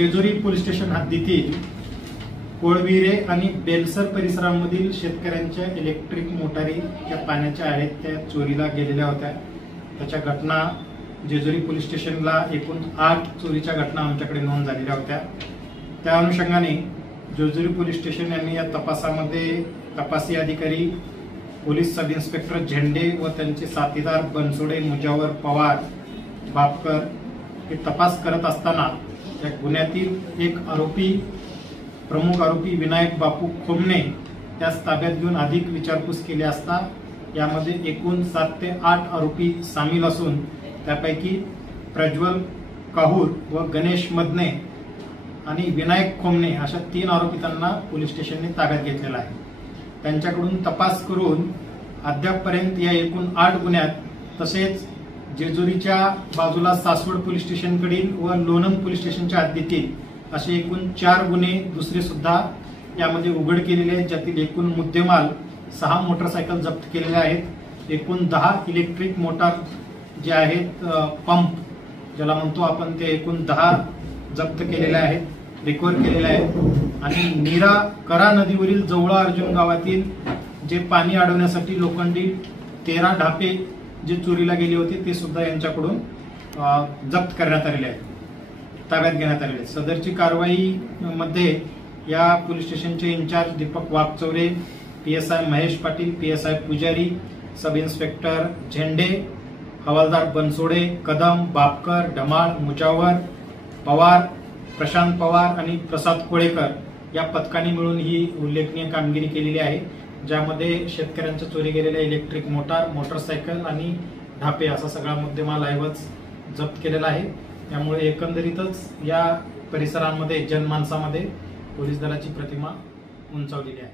Jejuri police station हद्दीतील कोळविरे आणि बेलसर परिसरामधील शेतकऱ्यांच्या इलेक्ट्रिक मोटारी ज्या पाण्याच्या आहेत त्या चोरीला गेलेल्या होत्या। त्याच्या घटना जेजुरी पोलीस स्टेशनला एकूण 8 चोरीच्या घटना आमच्याकडे नोंद झालेल्या होत्या। त्या अनुषंगाने जेजुरी पोलीस स्टेशन यांनी या तपासामध्ये तपासी अधिकारी पोलीस सब इन्स्पेक्टर झेंडे व त्यांचे साथीदार बनसोडे, मुजावर, पवार, बापकर हे तपास करत असताना या गुन्ह्यातील एक प्रमुख आरोपी विनायक बापू खोमणे त्यास ताब्यात घेऊन अधिक विचारपूस केली असता यामध्ये एकूण 7 ते 8 आरोपी सामील असून त्यापैकी प्रज्वल काहूर व गणेश मदने आणि विनायक खोमणे अशा 3 आरोपितांना पोलीस स्टेशनने ताब्यात घेतलेला आहे। त्यांच्याकडून तपास करून अद्यापपर्यंत या एकूण 8 गुन्ह्यात तसेच जेजुरीच्या बाजूला सासवड पोलीस स्टेशनकडील व लोणंद पोलीस स्टेशनच्या हद्दीतील असे एकूण 4 गुन्हे दुसरे सुद्धा यामध्ये उघड केलेले आहेत, ज्यातील एकूण मुद्देमाल 6 मोटरसायकल जप्त केलेले आहेत। एकूण 10 इलेक्ट्रिक मोटार जे आहेत पंप ज्याला म्हणतो आपण ते एकूण 10 जप्त केलेले आहेत, रिकव्हर केलेले आहेत। आणि नीरा करा नदीवरील जवळा अर्जुन गावातील जे पाणी अडवण्यासाठी लोखंडी 13 ढापे जे चोरीला गेले होते ते सुद्धा यांच्याकडून जप्त करण्यात आलेले आहेत, ताब्यात घेण्यात आलेले आहेत। सदरची कारवाई मध्ये या पोलीस स्टेशनचे incharge Deepak Waghchaure, PSI Mahesh Patil, PSI Pujari, sub inspector झेंडे, हवालदार बनसोडे, कदम, बापकर, ढमाळ, मुजावर, पवार, प्रशांत पवार आणि प्रसाद कोळेकर या पथकाने मिळून ही उल्लेखनीय कामगिरी केलेली आहे, ज्यामध्ये शेतकऱ्यांच्या चोरी गेलेल्या इलेक्ट्रिक मोटरसायकल आणि ढापे असा सगळा मुद्देमाल ऐवज जप्त केलेला आहे। त्यामुळे एकंदरीतच या परिसरांमध्ये जनमानसामध्ये पोलीस दलाची प्रतिमा उंचावलेली आहे।